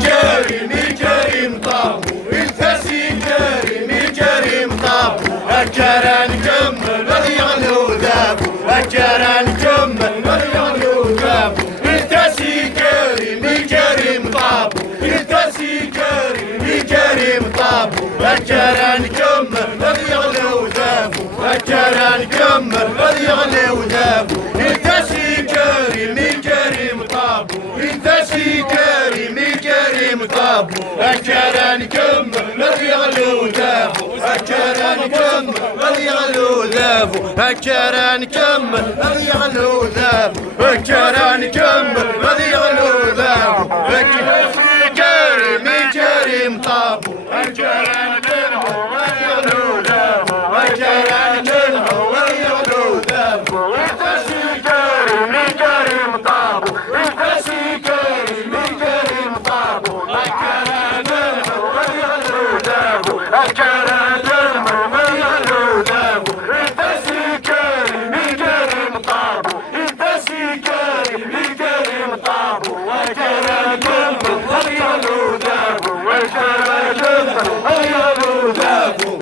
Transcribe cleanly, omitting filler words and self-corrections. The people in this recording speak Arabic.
كريم كريم طابو الفاسي كريم كريم طابو الجران كمل يغلو ذابو الجران كمل يغلو ذابو الفاسي كريم كريم طابو الفاسي كريم كريم طابو الجران كمل يغلو ذابو الجران كمل يغلو ذابو الفاسي كريم كريم طابو الفاسي كريم طابو الجران كمل يغلو ذابو الجران كمل يغلو ذابو الجران كمل يغلو ذابو الجران كمل يغلو ذابو كريم كريم طابو الجران كمل يغلو ذابو الجران كمل يغلو ذابو الفاسي كريم كريم طابو الفاسي كريم كريم طابو الجران كمل يغلو ذابو